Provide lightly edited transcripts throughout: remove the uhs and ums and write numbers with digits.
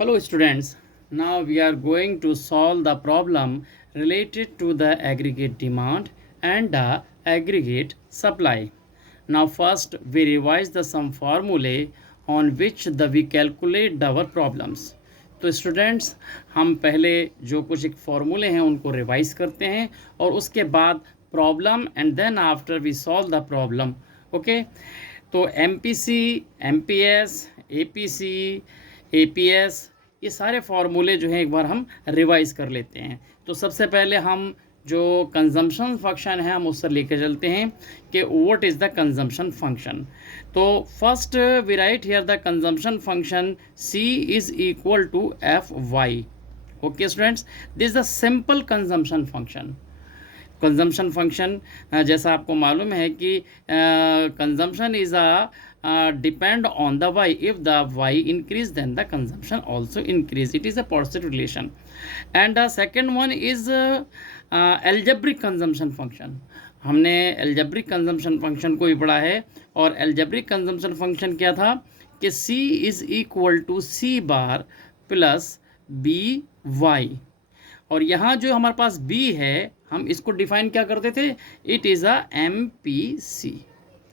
Hello students, now we are going to solve the problem related to the aggregate demand and the aggregate supply. Now first we revise the some formulae on which we calculate our problems. तो students हम पहले जो कुछ एक फॉर्मूले हैं उनको revise करते हैं और उसके बाद problem and then after we solve the problem. Okay, तो M P C, M P S, A P C, APS, ये सारे फार्मूले जो हैं एक बार हम रिवाइज कर लेते हैं. तो सबसे पहले हम जो कंजम्पशन फंक्शन है हम उससे लेकर चलते हैं कि what is the consumption function. तो first we write here the consumption function C is equal to F Y. Okay students, this is the simple consumption function. Consumption function जैसा आपको मालूम है कि consumption is a depend on the y. If the y increase, then the consumption also increase. It is a positive relation. And the second one is algebraic consumption function. हमने algebraic consumption function को भी पढ़ा है और algebraic consumption function क्या था कि c is equal to c bar plus b y. और यहाँ जो हमारे पास b है हम इसको डिफाइन क्या करते थे, it is a M P C.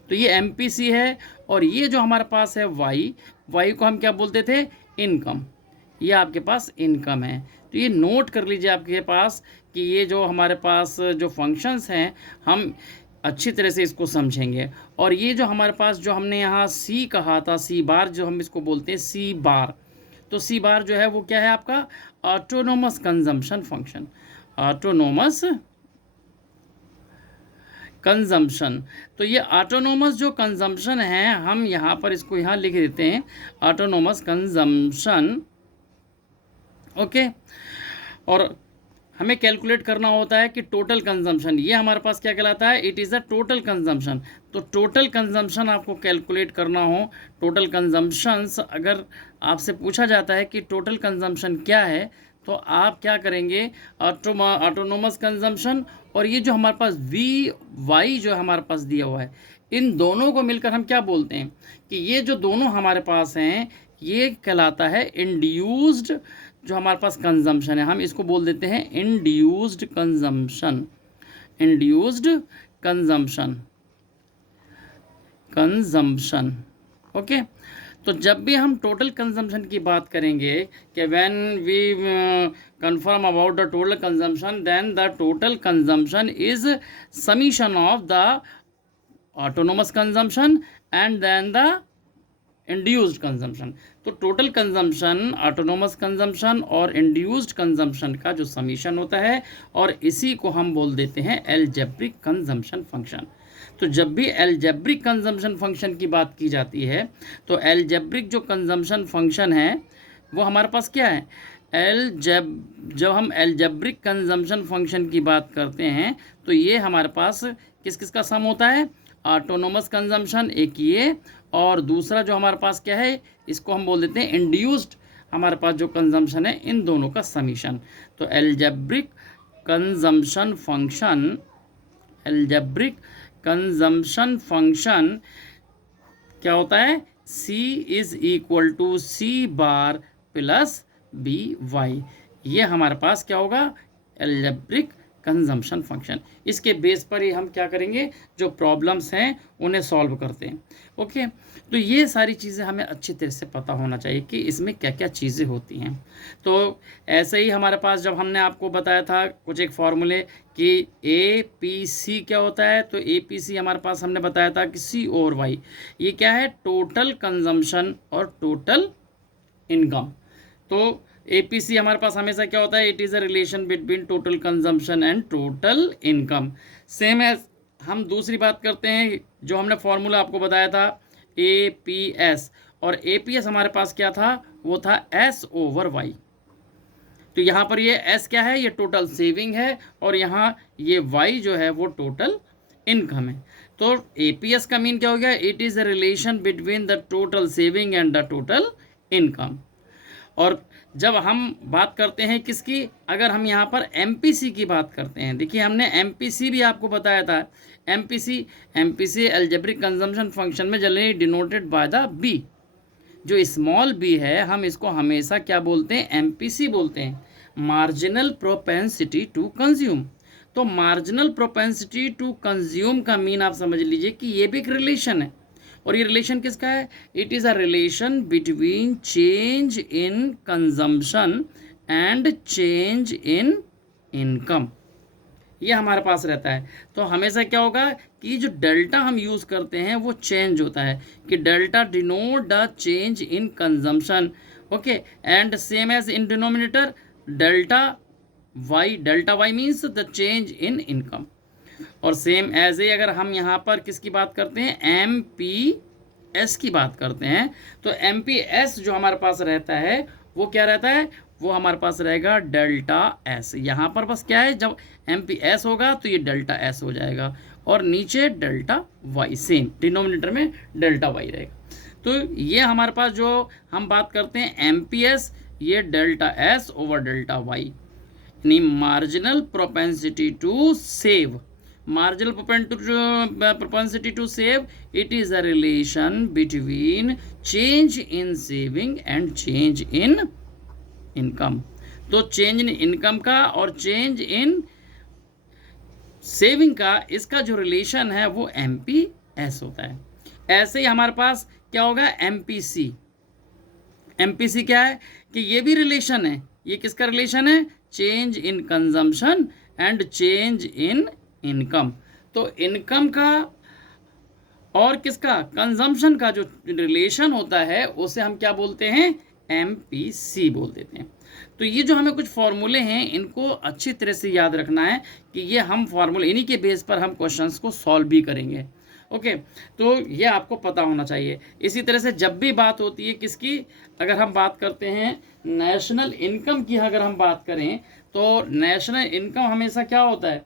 तो ये एम पी सी है और ये जो हमारे पास है वाई को हम क्या बोलते थे, इनकम. ये आपके पास इनकम है. तो ये नोट कर लीजिए आपके पास कि ये जो हमारे पास जो फंक्शंस हैं हम अच्छी तरह से इसको समझेंगे. और ये जो हमारे पास जो हमने यहाँ सी कहा था, सी बार जो हम इसको बोलते हैं सी बार, तो सी बार जो है वो क्या है आपका autonomous consumption function. Autonomous consumption. तो ये ऑटोनोमस जो कंजम्पशन है हम यहाँ पर इसको यहाँ लिख देते हैं ऑटोनोमस कंजम्पशन. ओके, और हमें कैलकुलेट करना होता है कि टोटल कंजम्पशन, ये हमारे पास क्या कहलाता है, it is a total consumption. तो टोटल कंजम्पशन आपको कैलकुलेट करना हो, टोटल कंजम्पशंस अगर आपसे पूछा जाता है कि टोटल कंजम्पशन क्या है, तो आप क्या करेंगे, ऑटोनोमस कंजम्पशन और ये जो हमारे पास वी वाई जो हमारे पास दिया हुआ है, इन दोनों को मिलकर हम क्या बोलते हैं कि ये जो दोनों हमारे पास हैं ये कहलाता है इंड्यूस्ड जो हमारे पास कंजम्पशन है. हम इसको बोल देते हैं induced consumption. Induced consumption. Consumption. Okay, तो जब भी हम टोटल कंजम्पशन की बात करेंगे कि when we confirm about the total consumption, then the total consumption is summation of the autonomous consumption and then the induced consumption. तो टोटल कंजम्पशन, ऑटोनोमस कंजम्पशन और इंड्यूस्ड कंजम्पशन का जो समीशन होता है और इसी को हम बोल देते हैं एल्जेब्रिक कंजम्पशन फंक्शन. तो जब भी एल्जेब्रिक कंजम्पशन फंक्शन की बात की जाती है तो एल्जेब्रिक जो कंजम्पशन फंक्शन है वो हमारे पास क्या है, जब हम एल्जेब्रिक कंजम्पशन फंक्शन की बात करते हैं तो ये हमारे पास किस किस का सम होता है, ऑटोनोमस कंजम्पशन एक ये, और दूसरा जो हमारे पास क्या है इसको हम बोल देते हैं इंड्यूस्ड हमारे पास जो कंजम्पशन है, इन दोनों का समीशन. तो algebraic consumption function, algebraic consumption function क्या होता है, C is equal to C bar plus B Y. ये हमारे पास क्या होगा, एल्जेब्रिक कंजम्पशन फंक्शन. इसके बेस पर ही हम क्या करेंगे, जो प्रॉब्लम्स हैं उन्हें सॉल्व करते हैं. ओके, तो ये सारी चीज़ें हमें अच्छी तरह से पता होना चाहिए कि इसमें क्या क्या चीज़ें होती हैं. तो ऐसे ही हमारे पास जब हमने आपको बताया था कुछ एक फार्मूले कि ए पी सी क्या होता है, तो ए पी सी हमारे पास हमने बताया था कि सी और वाई ये क्या है, टोटल कंजम्पशन और टोटल इनकम. तो एपीसी हमारे पास हमेशा क्या होता है, it is a relation between total consumption and total income. Same as हम दूसरी बात करते हैं जो हमने फॉर्मूला आपको बताया था ए पी एस, और ए पी एस हमारे पास क्या था, वो था एस ओवर वाई. तो यहाँ पर ये एस क्या है, ये टोटल सेविंग है और यहाँ ये वाई जो है वो टोटल इनकम है. तो ए पी एस का मीन क्या हो गया, it is a relation between the total saving and the total income. और जब हम बात करते हैं किसकी, अगर हम यहाँ पर एमपीसी की बात करते हैं, देखिए हमने एमपीसी भी आपको बताया था. MPC, MPC algebraic consumption function में generally denoted by the B. जो स्मॉल बी है हम इसको हमेशा क्या बोलते हैं, एमपीसी बोलते हैं, मार्जिनल प्रोपेंसिटी टू कंज्यूम। तो मार्जिनल प्रोपेंसिटी टू कंज्यूम का मीन आप समझ लीजिए कि ये भी एक रिलेशन है। और ये रिलेशन किसका है, it is a relation between change in consumption and change in income, ये हमारे पास रहता है। तो हमेशा क्या होगा कि जो डेल्टा हम यूज़ करते हैं वो चेंज होता है, कि delta denote the change in consumption, okay, and same as in denominator delta Y means the change in income. और सेम एज ए अगर हम यहाँ पर किसकी बात करते हैं, एम पी एस की बात करते हैं, तो एम पी एस जो हमारे पास रहता है वो क्या रहता है, वो हमारे पास रहेगा डेल्टा एस। यहाँ पर बस क्या है, जब एम पी एस होगा तो ये डेल्टा एस हो जाएगा, और नीचे डेल्टा वाई, सेम डिनोमिनेटर में डेल्टा वाई रहेगा। तो ये हमारे पास जो हम बात करते हैं एम पी एस, ये delta S over delta Y, यानी marginal propensity to save, marginal propensity to save, it is a relation between change in saving and change in income। तो चेंज इन इनकम का और change in saving का, इसका जो relation है वो MPS होता है। ऐसे ही हमारे पास क्या होगा, एमपीसी। एमपीसी क्या है कि ये भी रिलेशन है, ये किसका रिलेशन है, change in consumption and change in income. तो इनकम का और किसका, कंजम्पशन का जो रिलेशन होता है उसे हम क्या बोलते हैं, एमपीसी बोल देते हैं। तो ये जो हमें कुछ फॉर्मूले हैं इनको अच्छी तरह से याद रखना है कि ये हम फॉर्मूले, इन्हीं के बेस पर हम क्वेश्चंस को सॉल्व भी करेंगे। ओके, तो ये आपको पता होना चाहिए। इसी तरह से जब भी बात होती है किसकी, अगर हम बात करते हैं नेशनल इनकम की, अगर हम बात करें तो नेशनल इनकम हमेशा क्या होता है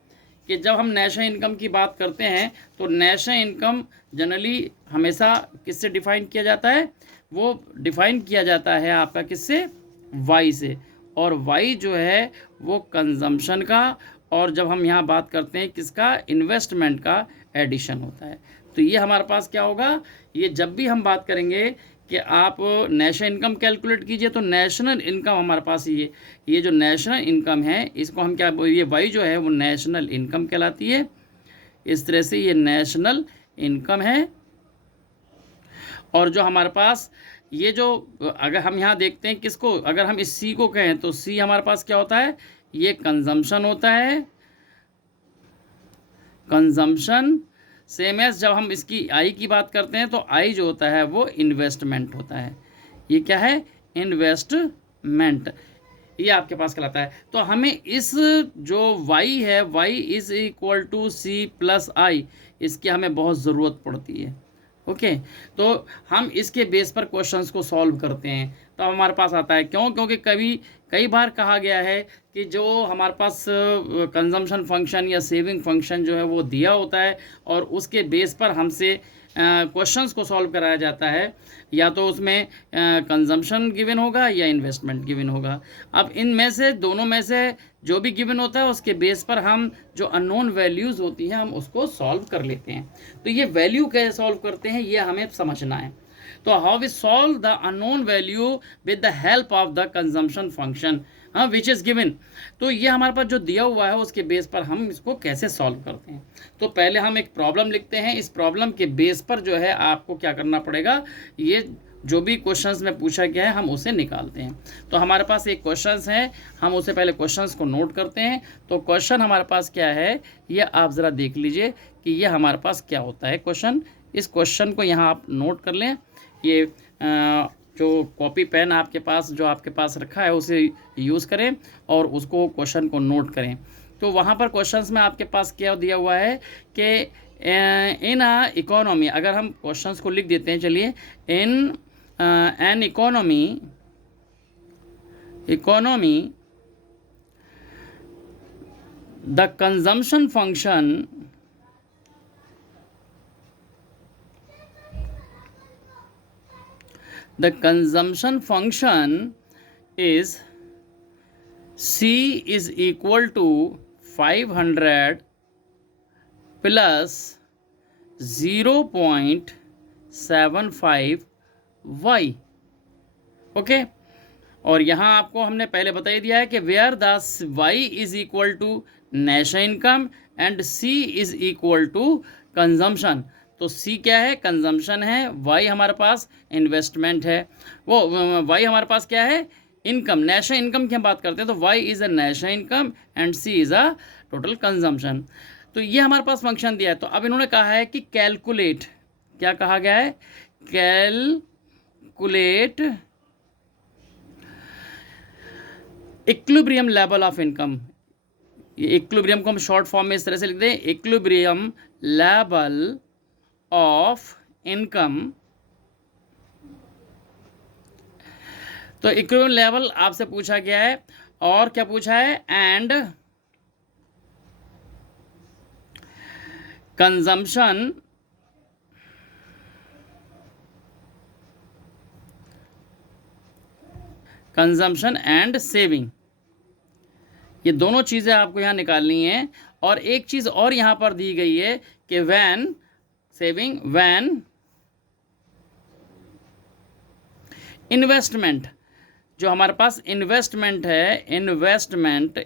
कि जब हम नेशनल इनकम की बात करते हैं तो नेशनल इनकम जनरली हमेशा किससे डिफाइन किया जाता है, वो डिफाइन किया जाता है आपका किससे, वाई से। और वाई जो है वो कंजम्पशन का, और जब हम यहाँ बात करते हैं किसका, इन्वेस्टमेंट का एडिशन होता है। तो ये हमारे पास क्या होगा, ये जब भी हम बात करेंगे कि आप नेशनल इनकम कैलकुलेट कीजिए तो नेशनल इनकम हमारे पास ये जो नेशनल इनकम है इसको हम क्या, ये वाई जो है वो नेशनल इनकम कहलाती है। इस तरह से ये नेशनल इनकम है। और जो हमारे पास ये जो, अगर हम यहाँ देखते हैं किसको, अगर हम इस सी को कहें तो सी हमारे पास क्या होता है, ये कंजम्पशन होता है, कंजम्पशन। सेम एज जब हम इसकी आई की बात करते हैं तो आई जो होता है वो इन्वेस्टमेंट होता है। ये क्या है, इन्वेस्टमेंट, ये आपके पास कहलाता है। तो हमें इस जो वाई है, Y is equal to C plus I, इसकी हमें बहुत ज़रूरत पड़ती है। ओके, तो हम इसके बेस पर क्वेश्चंस को सॉल्व करते हैं तो हमारे पास आता है। क्यों, क्योंकि कई बार कहा गया है कि जो हमारे पास कंजम्पशन फंक्शन या सेविंग फंक्शन जो है वो दिया होता है और उसके बेस पर हमसे क्वेश्चंस को सॉल्व कराया जाता है, या तो उसमें कंजम्पशन गिवन होगा या इन्वेस्टमेंट गिवन होगा। अब इनमें से दोनों में से जो भी गिवन होता है उसके बेस पर हम जो अननोन वैल्यूज़ होती हैं हम उसको सॉल्व कर लेते हैं। तो ये वैल्यू कैसे सॉल्व करते हैं ये हमें समझना है। तो how we solve the unknown value with the help of the consumption function which is given. तो ये हमारे पास जो दिया हुआ है उसके बेस पर हम इसको कैसे सॉल्व करते हैं। तो पहले हम एक प्रॉब्लम लिखते हैं, इस प्रॉब्लम के बेस पर जो है आपको क्या करना पड़ेगा, ये जो भी क्वेश्चंस में पूछा गया है हम उसे निकालते हैं। तो हमारे पास एक क्वेश्चंस है, हम उसे पहले क्वेश्चंस को नोट करते हैं। तो क्वेश्चन हमारे पास क्या है ये आप ज़रा देख लीजिए कि ये हमारे पास क्या होता है क्वेश्चन। इस क्वेश्चन को यहाँ आप नोट कर लें। ये जो कॉपी पेन आपके पास जो आपके पास रखा है उसे यूज़ करें और उसको क्वेश्चन को नोट करें। तो वहाँ पर क्वेश्चंस में आपके पास क्या दिया हुआ है कि इन इकोनॉमी, अगर हम क्वेश्चंस को लिख देते हैं, चलिए, in an economy the consumption function is C is equal to 500 plus 0.75 y। Okay. और यहाँ आपको हमने पहले बता ही दिया है कि where the Y is equal to national income and C is equal to consumption. तो सी क्या है? कंजम्पशन है। वाई हमारे पास इन्वेस्टमेंट है। वो वाई हमारे पास क्या है? इनकम, नेशनल इनकम की हम बात करते हैं, तो Y is a national income and C is a total consumption. तो ये हमारे पास फंक्शन दिया है। तो अब इन्होंने कहा है कि कैलकुलेट, क्या कहा गया है? Calculate equilibrium level of income. ये इक्विलिब्रियम को हम शॉर्ट फॉर्म में इस तरह से लिखते हैं, इक्विलिब्रियम लेवल ऑफ इनकम। तो इक्विलिब्रियम लेवल आपसे पूछा गया है, और क्या पूछा है? एंड कंजम्पशन एंड सेविंग, ये दोनों चीज़ें आपको यहाँ निकालनी है। और एक चीज़ और यहाँ पर दी गई है कि व्हेन सेविंग, व्हेन इन्वेस्टमेंट, जो हमारे पास इन्वेस्टमेंट है, इन्वेस्टमेंट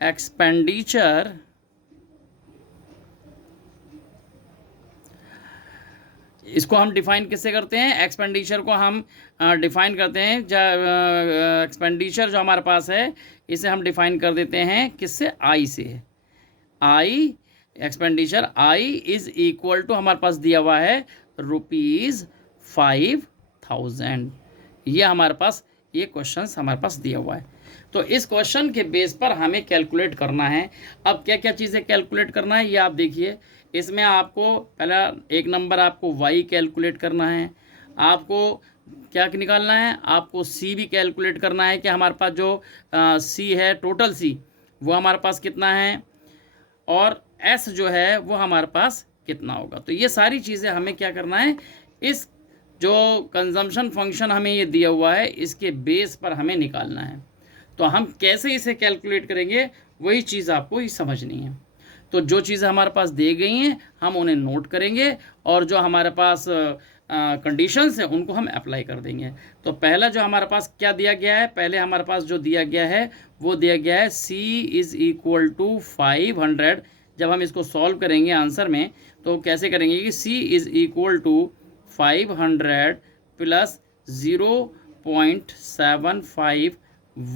एक्सपेंडिचर इसको हम डिफाइन किससे करते हैं? एक्सपेंडिचर को हम डिफाइन करते हैं, एक्सपेंडिचर जो हमारे पास है इसे हम डिफाइन कर देते हैं किससे? आई से। I expenditure I is equal to हमारे पास दिया हुआ है ₹5000। ये हमारे पास ये क्वेश्चन हमारे पास दिया हुआ है। तो इस क्वेश्चन के बेस पर हमें कैलकुलेट करना है। अब क्या क्या चीज़ें कैलकुलेट करना है ये आप देखिए। इसमें आपको पहला एक नंबर आपको वाई कैलकुलेट करना है, आपको क्या निकालना है? आपको सी भी कैलकुलेट करना है कि हमारे पास जो सी है, टोटल सी, वो हमारे पास कितना है, और एस जो है वो हमारे पास कितना होगा। तो ये सारी चीज़ें हमें क्या करना है? इस जो कंजम्पशन फंक्शन हमें ये दिया हुआ है इसके बेस पर हमें निकालना है। तो हम कैसे इसे कैलकुलेट करेंगे वही चीज़ आपको ही समझनी है। तो जो चीज़ें हमारे पास दी गई हैं हम उन्हें नोट करेंगे, और जो हमारे पास कंडीशंस हैं उनको हम अप्लाई कर देंगे। तो पहला जो हमारे पास क्या दिया गया है? पहले हमारे पास जो दिया गया है वो दिया गया है C इज़ इक्वल टू 500। जब हम इसको सॉल्व करेंगे आंसर में तो कैसे करेंगे कि C is equal to 500 plus 0.75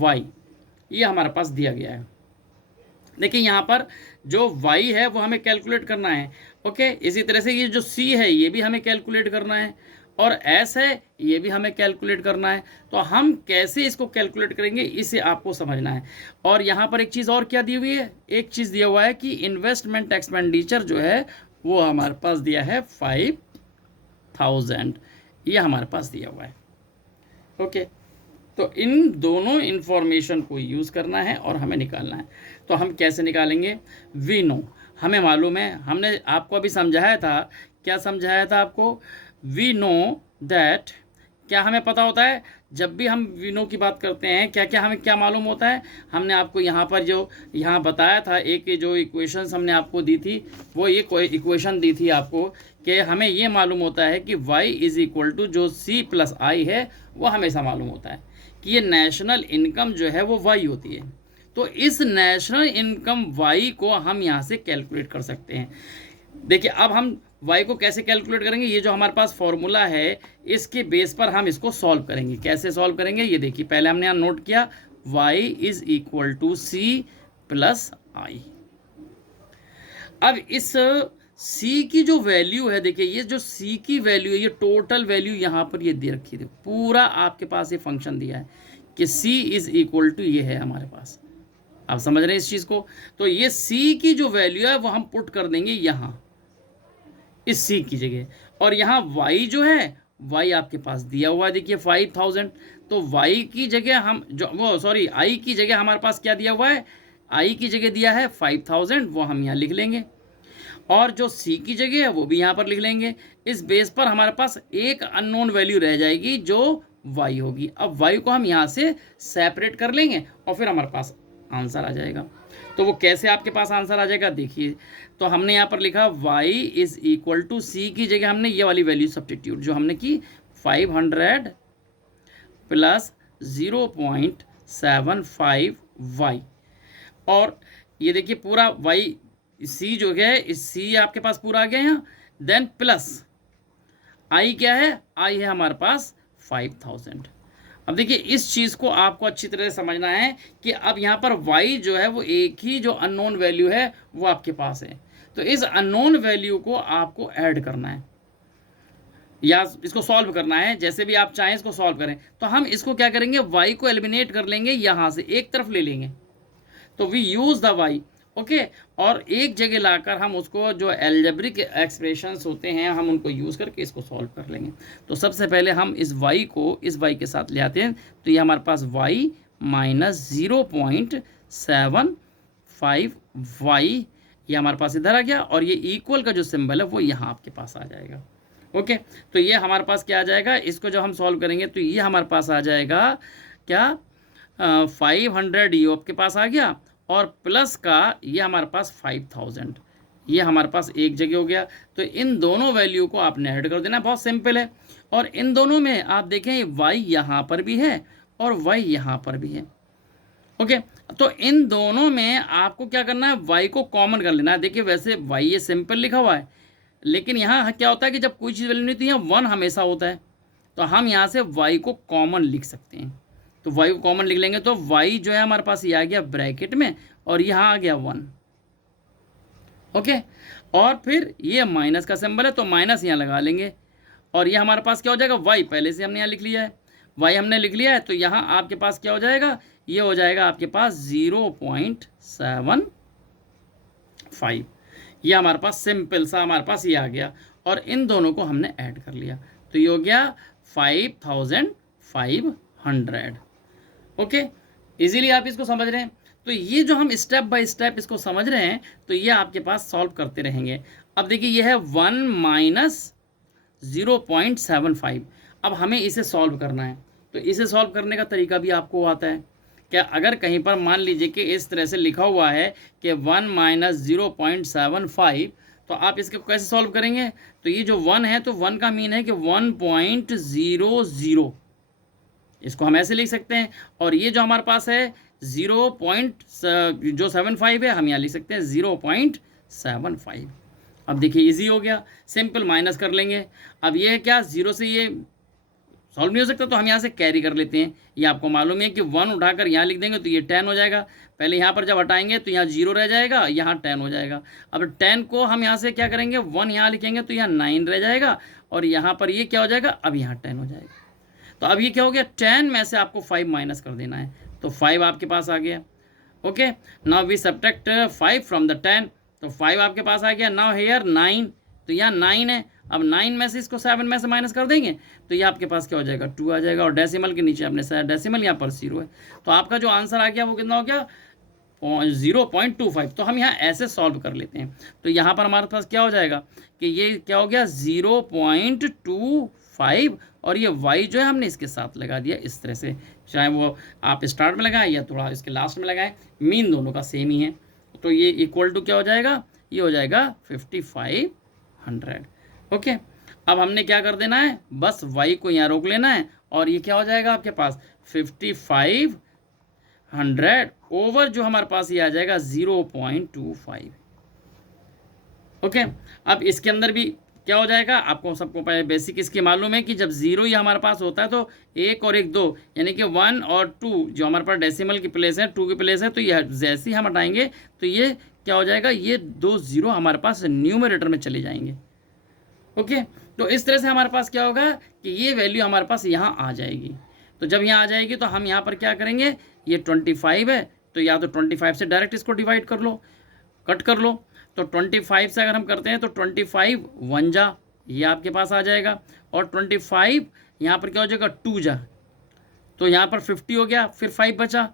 y, ये हमारे पास दिया गया है। देखिए यहाँ पर जो y है वो हमें कैलकुलेट करना है। ओके, इसी तरह से ये जो c है ये भी हमें कैलकुलेट करना है, और s है ये भी हमें कैलकुलेट करना है। तो हम कैसे इसको कैलकुलेट करेंगे इसे आपको समझना है। और यहाँ पर एक चीज़ और क्या दी हुई है? एक चीज़ दिया हुआ है कि इन्वेस्टमेंट एक्सपेंडिचर जो है वो हमारे पास दिया है 5000, ये हमारे पास दिया हुआ है। ओके, तो इन दोनों इन्फॉर्मेशन को यूज़ करना है और हमें निकालना है। तो हम कैसे निकालेंगे? वी नो, हमें मालूम है, हमने आपको अभी समझाया था। क्या समझाया था आपको? वी नो दैट, क्या हमें पता होता है जब भी हम वी नो की बात करते हैं, क्या क्या हमें क्या मालूम होता है? हमने आपको यहाँ पर जो यहाँ बताया था, एक जो इक्वेशंस हमने आपको दी थी, वो ये इक्वेशन दी थी आपको कि हमें ये मालूम होता है कि y इज़ इक्वल टू जो C प्लस आई है वो हमेशा मालूम होता है कि ये नेशनल इनकम जो है वो y होती है। तो इस नेशनल इनकम y को हम यहाँ से कैलकुलेट कर सकते हैं। देखिए अब हम y को कैसे कैलकुलेट करेंगे? ये जो हमारे पास फॉर्मूला है इसके बेस पर हम इसको सॉल्व करेंगे। कैसे सॉल्व करेंगे ये देखिए। पहले हमने यहाँ नोट किया y is equal to C plus I. अब इस C की जो वैल्यू है, देखिए ये जो C की वैल्यू है, ये टोटल वैल्यू यहाँ पर ये दे रखी है। पूरा आपके पास ये फंक्शन दिया है कि C इज़ इक्वल टू ये है हमारे पास। आप समझ रहे हैं इस चीज़ को? तो ये C की जो वैल्यू है वो हम पुट कर देंगे यहाँ इस C की जगह, और यहाँ Y जो है Y आपके पास दिया हुआ है, देखिए 5000। तो Y की जगह हम जो I की जगह हमारे पास क्या दिया हुआ है? I की जगह दिया है 5000, वो हम यहाँ लिख लेंगे, और जो C की जगह है वो भी यहाँ पर लिख लेंगे। इस बेस पर हमारे पास एक अननोन वैल्यू रह जाएगी जो y होगी। अब y को हम यहाँ से सेपरेट कर लेंगे और फिर हमारे पास आंसर आ जाएगा। तो वो कैसे आपके पास आंसर आ जाएगा देखिए। तो हमने यहाँ पर लिखा y is equal to C की जगह हमने ये वाली वैल्यू सब्स्टिट्यूट जो हमने की 500 प्लस 0.75y, और ये देखिए पूरा y c जो है इस c आपके पास पूरा आ गया यहाँ, देन प्लस i क्या है, i है हमारे पास 5000। अब देखिए इस चीज़ को आपको अच्छी तरह से समझना है कि अब यहाँ पर y जो है वो एक ही जो अननोन वैल्यू है वो आपके पास है, तो इस अननोन वैल्यू को आपको ऐड करना है या इसको सॉल्व करना है, जैसे भी आप चाहें इसको सॉल्व करें। तो हम इसको क्या करेंगे, y को एलिमिनेट कर लेंगे, यहाँ से एक तरफ ले लेंगे, तो we use the y, okay, और एक जगह लाकर हम उसको जो एल्जेब्रिक एक्सप्रेशंस होते हैं हम उनको यूज़ करके इसको सॉल्व कर लेंगे। तो सबसे पहले हम इस y को इस y के साथ ले आते हैं, तो ये हमारे पास y माइनस 0.75y ये हमारे पास इधर आ गया, और ये इक्वल का जो सिंबल है वो यहाँ आपके पास आ जाएगा, ओके। तो ये हमारे पास क्या आ जाएगा, इसको जब हम सॉल्व करेंगे तो ये हमारे पास आ जाएगा क्या, 500 ये आपके पास आ गया, और प्लस का ये हमारे पास 5000, ये हमारे पास एक जगह हो गया। तो इन दोनों वैल्यू को आपने ऐड कर देना, बहुत सिंपल है। और इन दोनों में आप देखें y यहाँ पर भी है और y यहाँ पर भी है, ओके। तो इन दोनों में आपको क्या करना है, y को कॉमन कर लेना है। देखिए वैसे y ये सिंपल लिखा हुआ है, लेकिन यहाँ क्या होता है कि जब कोई चीज़ वैल्यू नहीं होती है 1 हमेशा होता है, तो हम यहाँ से y को कॉमन लिख सकते हैं। तो y को कॉमन लिख लेंगे तो y जो है हमारे पास ये आ गया ब्रैकेट में, और यहाँ आ गया 1, ओके। और फिर ये माइनस का सिंबल है तो माइनस यहाँ लगा लेंगे, और ये हमारे पास क्या हो जाएगा, y पहले से हमने यहाँ लिख लिया है, y हमने लिख लिया है, तो यहाँ आपके पास क्या हो जाएगा, ये हो जाएगा आपके पास 0.75, ये हमारे पास सिंपल सा हमारे पास ये आ गया, और इन दोनों को हमने ऐड कर लिया, तो ये हो गया 5500, ओके। इजीली आप इसको समझ रहे हैं। तो ये जो हम स्टेप बाय स्टेप इसको समझ रहे हैं, तो ये आपके पास सॉल्व करते रहेंगे। अब देखिए ये है 1 माइनस 0.75, अब हमें इसे सॉल्व करना है। तो इसे सॉल्व करने का तरीका भी आपको आता है क्या, अगर कहीं पर मान लीजिए कि इस तरह से लिखा हुआ है कि 1 माइनस 0.75, तो आप इसको कैसे सॉल्व करेंगे, तो ये जो 1 है तो 1 का मीन है कि 1.00, इसको हम ऐसे लिख सकते हैं, और ये जो हमारे पास है 0.75 है, हम यहाँ लिख सकते हैं 0.75। अब देखिए इजी हो गया, सिंपल माइनस कर लेंगे। अब ये है क्या, 0 से ये सॉल्व नहीं हो सकता, तो हम यहाँ से कैरी कर लेते हैं। ये आपको मालूम है कि 1 उठाकर यहाँ लिख देंगे तो ये 10 हो जाएगा, पहले यहाँ पर जब हटाएंगे तो यहाँ 0 रह जाएगा, यहाँ 10 हो जाएगा। अब 10 को हम यहाँ से क्या करेंगे, 1 यहाँ लिखेंगे तो यहाँ 9 रह जाएगा, और यहाँ पर ये क्या हो जाएगा, अब यहाँ 10 हो जाएगा। तो अब ये क्या हो गया, 10 में से आपको 5 माइनस कर देना है, तो 5 आपके पास आ गया, okay. Now we subtract 5 from the 10, तो 5 आपके पास आ गया। नाउ हेयर 9, तो यहाँ 9 है, अब 9 में से इसको 7 में से माइनस कर देंगे तो ये आपके पास क्या हो जाएगा, 2 आ जाएगा, और डेसिमल के नीचे आपने डेसिमल यहाँ पर 0 है, तो आपका जो आंसर आ गया वो कितना हो गया, 0.25। तो हम यहाँ ऐसे सॉल्व कर लेते हैं। तो यहाँ पर हमारे पास क्या हो जाएगा कि ये क्या हो गया 0.25, और ये y जो है हमने इसके साथ लगा दिया इस तरह से, चाहे वो आप स्टार्ट में लगाएं या थोड़ा इसके लास्ट में लगाएं, मीन दोनों का सेम ही है। तो ये इक्वल टू क्या हो जाएगा, ये हो जाएगा 5500, ओके। अब हमने क्या कर देना है, बस y को यहाँ रोक लेना है, और ये क्या हो जाएगा आपके पास 5500 ओवर जो हमारे पास ये आ जाएगा 0.25, ओके। अब इसके अंदर भी क्या हो जाएगा, आपको सबको बेसिक इसकी मालूम है कि जब 0 ही हमारे पास होता है तो 1 और 1 2, यानी कि 1 और 2 जो हमारे पास डेसिमल की प्लेस है, 2 की प्लेस है, तो ये जैसे ही हम हटाएंगे तो ये क्या हो जाएगा, ये 2 0 हमारे पास न्यूमरेटर में चले जाएंगे, ओके। तो इस तरह से हमारे पास क्या होगा कि ये वैल्यू हमारे पास यहाँ आ जाएगी। तो जब यहाँ आ जाएगी तो हम यहाँ पर क्या करेंगे, ये 25 है, तो या तो 25 से डायरेक्ट इसको डिवाइड कर लो, कट कर लो। तो 25 से अगर हम करते हैं तो 25 1 जा, ये आपके पास आ जाएगा, और 25 यहाँ पर क्या हो जाएगा 2 जा, तो यहाँ पर 50 हो गया, फिर 5 बचा,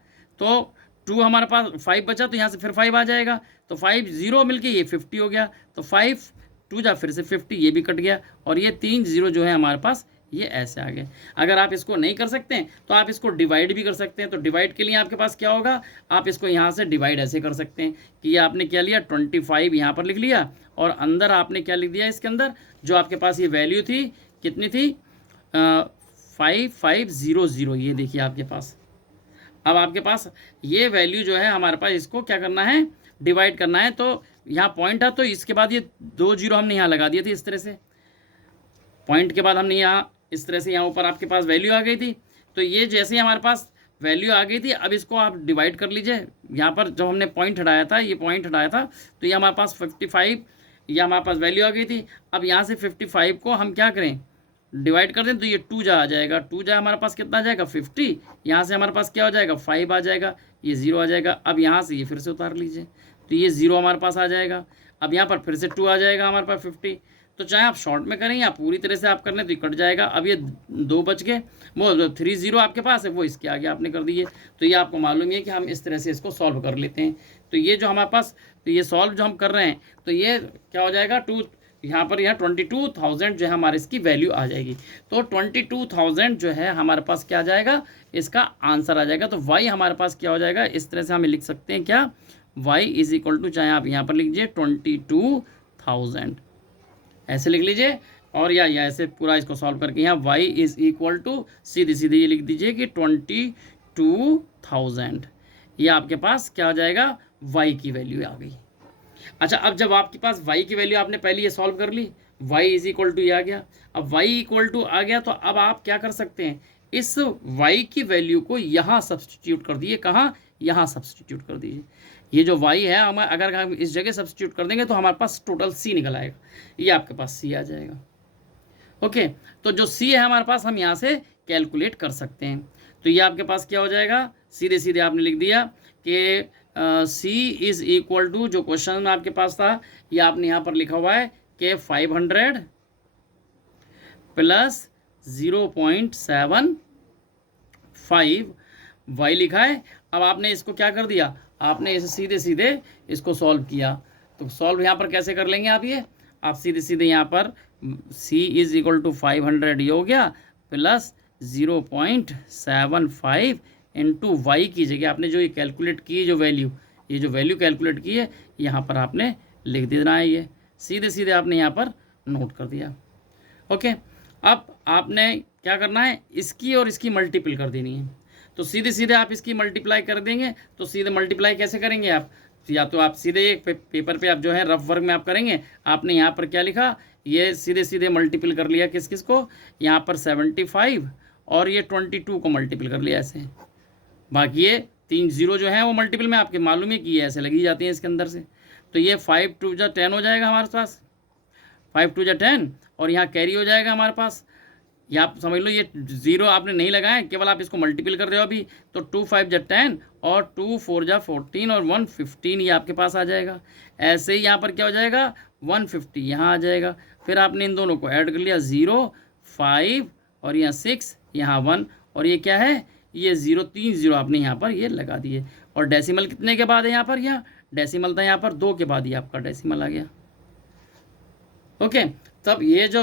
तो 2 हमारे पास 5 बचा, तो यहाँ से फिर 5 आ जाएगा, तो 5 0 मिलके ये 50 हो गया, तो 5 2 जा फिर से 50, ये भी कट गया, और ये 3 0 जो है हमारे पास ये ऐसे आ गए। अगर आप इसको नहीं कर सकते हैं तो आप इसको डिवाइड भी कर सकते हैं। तो डिवाइड के लिए आपके पास क्या होगा, आप इसको यहाँ से डिवाइड ऐसे कर सकते हैं कि ये आपने क्या लिया 25 यहाँ पर लिख लिया, और अंदर आपने क्या लिख दिया, इसके अंदर जो आपके पास ये वैल्यू थी कितनी थी 5500, ये देखिए आपके पास। अब आपके पास ये वैल्यू जो है हमारे पास, इसको क्या करना है, डिवाइड करना है। तो यहाँ पॉइंट है, तो इसके बाद ये 2 जीरो हमने यहाँ लगा दिए थे इस तरह से, पॉइंट के बाद हमने यहाँ इस तरह से यहाँ ऊपर आपके पास वैल्यू आ गई थी। तो ये जैसे ही हमारे पास वैल्यू आ गई थी, अब इसको आप डिवाइड कर लीजिए। यहाँ पर जब हमने पॉइंट हटाया था, ये पॉइंट हटाया था, तो ये हमारे पास 55, ये हमारे पास वैल्यू आ गई थी। अब यहाँ से 55 को हम क्या करें, डिवाइड कर दें, तो ये 2 जा आ जाएगा, 2 जा हमारे पास कितना आ जाएगा 50। यहाँ से हमारे पास क्या हो जाएगा 5 आ जाएगा, ये 0 आ जाएगा। अब यहाँ से ये फिर से उतार लीजिए, तो ये 0 हमारे पास आ जाएगा। अब यहाँ पर फिर से 2 आ जाएगा हमारे पास 50। तो चाहे आप शॉर्ट में करें या पूरी तरह से आप कर लें तो ये कट जाएगा। अब ये 2 बच गए, वो 3 0 आपके पास है, वो इसके आगे आपने कर दिए। तो ये आपको मालूम ही है कि हम इस तरह से इसको सॉल्व कर लेते हैं। तो ये जो हमारे पास, तो ये सॉल्व जो हम कर रहे हैं, तो ये क्या हो जाएगा, यहाँ पर यह 22,000 जो है हमारे इसकी वैल्यू आ जाएगी। तो 22,000 जो है हमारे पास क्या आ जाएगा, इसका आंसर आ जाएगा। तो y हमारे पास क्या हो जाएगा, इस तरह से हमें लिख सकते हैं क्या, y इज इक्वल टू, चाहे आप यहाँ पर लिख लीजिए 22,000, ऐसे लिख लीजिए। और या ऐसे पूरा इसको सॉल्व करके यहाँ y इज इक्वल टू, सीधे सीधे ये लिख दीजिए कि 22,000, ये आपके पास क्या हो जाएगा, y की वैल्यू आ गई। अच्छा, अब जब आपके पास y की वैल्यू, आपने पहले ये सॉल्व कर ली, y इज इक्वल टू ये आ गया। अब y इक्वल टू आ गया, तो अब आप क्या कर सकते हैं, इस y की वैल्यू को यहाँ सब्सटीट्यूट कर दिए। कहाँ, यहाँ सब्सटीट्यूट कर दीजिए। ये जो y है, हम अगर हम इस जगह सब्सटीट्यूट कर देंगे तो हमारे पास टोटल c निकल आएगा, ये आपके पास c आ जाएगा। ओके, तो जो c है हमारे पास, हम यहाँ से कैलकुलेट कर सकते हैं। तो ये आपके पास क्या हो जाएगा, सीधे सीधे आपने लिख दिया कि c इज इक्वल टू, जो क्वेश्चन में आपके पास था, ये आपने यहाँ पर लिखा हुआ है कि 500 प्लस 0.75 y लिखा है। अब आपने इसको क्या कर दिया, आपने इसे सीधे सीधे इसको सॉल्व किया। तो सॉल्व यहाँ पर कैसे कर लेंगे आप, ये आप सीधे सीधे यहाँ पर c इज इक्वल टू 500 ये हो गया, प्लस 0.75 इंटू वाई की जगह आपने जो ये कैलकुलेट की, जो वैल्यू, ये जो वैल्यू कैलकुलेट की है, यहाँ पर आपने लिख देना है। ये सीधे सीधे आपने यहाँ पर नोट कर दिया। ओके, अब आपने क्या करना है, इसकी और इसकी मल्टीपल कर देनी है। तो सीधे सीधे आप इसकी मल्टीप्लाई कर देंगे। तो सीधे मल्टीप्लाई कैसे करेंगे आप, या तो आप सीधे एक पेपर पे आप जो है रफ वर्क में आप करेंगे। आपने यहाँ पर क्या लिखा, ये सीधे सीधे मल्टीपल कर लिया, किस किस को, यहाँ पर 75 और ये 22 को मल्टीपल कर लिया ऐसे। बाकी ये 3 0 जो है वो मल्टीपल में आपके मालूम है कि ये ऐसे लगी जाती हैं इसके अंदर से। तो ये 5 2 जा 10 हो जाएगा हमारे पास, 5 2 जा 10, और यहाँ कैरी हो जाएगा हमारे पास। ये आप समझ लो, ये 0 आपने नहीं लगाया, केवल आप इसको मल्टीपल कर रहे हो अभी। तो 2 5 जा 10 और 2 4 जा 14 और 1 15, ये आपके पास आ जाएगा। ऐसे ही यहाँ पर क्या हो जाएगा, 150 यहाँ आ जाएगा। फिर आपने इन दोनों को ऐड कर लिया, 0 5 और यहाँ 6, यहाँ 1, और ये क्या है, ये 0 3 0 आपने यहाँ पर ये लगा दिए। और डेसिमल कितने के बाद है यहाँ पर, यहाँ डेसिमल था यहाँ पर 2 के बाद ही आपका डेसिमल आ गया। ओके, तब ये जो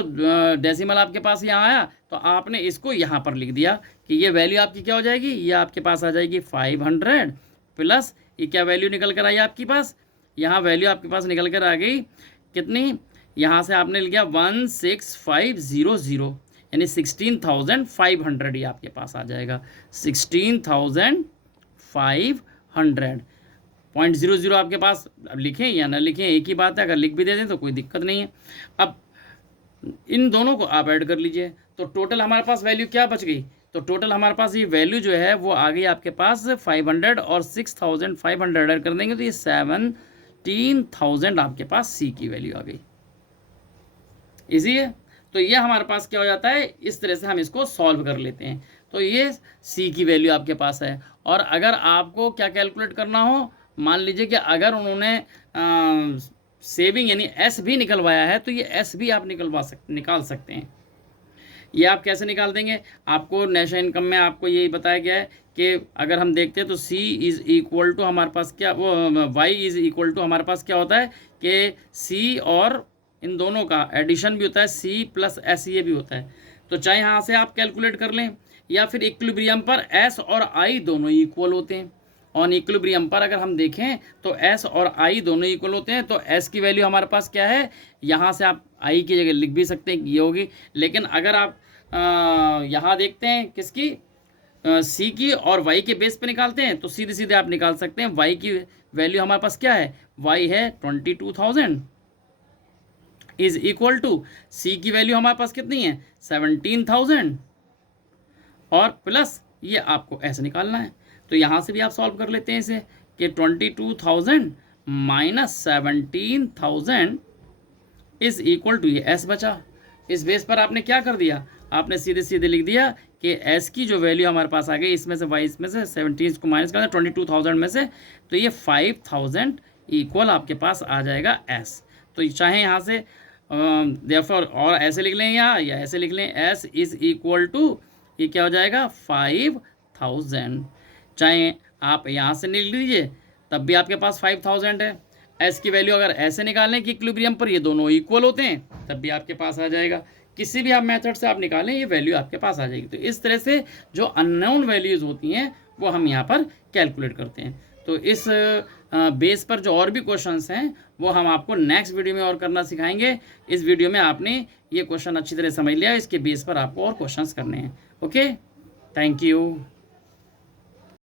डेसिमल आपके पास यहाँ आया, तो आपने इसको यहाँ पर लिख दिया कि ये वैल्यू आपकी क्या हो जाएगी, ये आपके पास आ जाएगी 500 प्लस, ये क्या वैल्यू निकल कर आई आपके पास, यहाँ वैल्यू आपके पास निकल कर आ गई कितनी, यहाँ से आपने लिख दिया 16500, यानी 16,500 ये आपके पास आ जाएगा, 16,500। 0.00 आपके पास, अब लिखें या ना लिखें एक ही बात है, अगर लिख भी दे दें तो कोई दिक्कत नहीं है। अब इन दोनों को आप ऐड कर लीजिए, तो टोटल हमारे पास वैल्यू क्या बच गई, तो टोटल हमारे पास ये वैल्यू जो है वो आ गई आपके पास 500 और 6,500 ऐड कर देंगे तो ये 17,000 आपके पास सी की वैल्यू आ गई। इजी है। तो ये हमारे पास क्या हो जाता है, इस तरह से हम इसको सॉल्व कर लेते हैं। तो ये सी की वैल्यू आपके पास है। और अगर आपको क्या कैलकुलेट करना हो, मान लीजिए कि अगर उन्होंने सेविंग यानी एस भी निकलवाया है, तो ये एस भी आप निकाल सकते हैं। ये आप कैसे निकाल देंगे, आपको नेशनल इनकम में आपको यही बताया गया है कि अगर हम देखते हैं तो सी इज़ इक्वल टू हमारे पास क्या, वो वाई इज़ इक्वल टू हमारे पास क्या होता है कि सी और इन दोनों का एडिशन भी होता है, सी प्लस एस ये भी होता है। तो चाहे यहाँ से आप कैलकुलेट कर लें, या फिर इक्विलिब्रियम पर एस और आई दोनों इक्वल होते हैं। ऑन इक्विलिब्रियम पर अगर हम देखें तो एस और आई दोनों इक्वल होते हैं। तो एस की वैल्यू हमारे पास क्या है, यहाँ से आप आई की जगह लिख भी सकते हैं, ये होगी। लेकिन अगर आप यहाँ देखते हैं किसकी, सी की, और वाई के बेस पे निकालते हैं, तो सीधे सीधे आप निकाल सकते हैं। वाई की वैल्यू हमारे पास क्या है, वाई है 22,000 इज इक्वल टू सी की वैल्यू हमारे पास कितनी है 17,000, और प्लस ये आपको ऐसे निकालना है। तो यहाँ से भी आप सॉल्व कर लेते हैं इसे कि 22,000 माइनस 17,000 इज इक्वल टू, ये एस बचा। इस बेस पर आपने क्या कर दिया, आपने सीधे सीधे लिख दिया कि एस की जो वैल्यू हमारे पास आ गई, इसमें से वाई, इसमें से 17 को माइनस कर 22,000 में से, तो ये 5,000 इक्वल आपके पास आ जाएगा एस। तो चाहे यहाँ से देयरफॉर और ऐसे लिख लें या ऐसे लिख लें, एस इज इक्वल टू, ये क्या हो जाएगा 5,000। चाहे आप यहाँ से लिख लीजिए तब भी आपके पास 5,000 है। एस की वैल्यू अगर ऐसे निकालें कि इक्विलिब्रियम पर ये दोनों इक्वल होते हैं, तब भी आपके पास आ जाएगा। किसी भी आप मेथड से आप निकालें, ये वैल्यू आपके पास आ जाएगी। तो इस तरह से जो अननोन वैल्यूज़ होती हैं वो हम यहाँ पर कैलकुलेट करते हैं। तो इस बेस पर जो और भी क्वेश्चंस हैं वो हम आपको नेक्स्ट वीडियो में और करना सिखाएंगे। इस वीडियो में आपने ये क्वेश्चन अच्छी तरह समझ लिया, इसके बेस पर आपको और क्वेश्चंस करने हैं। Okay, thank you.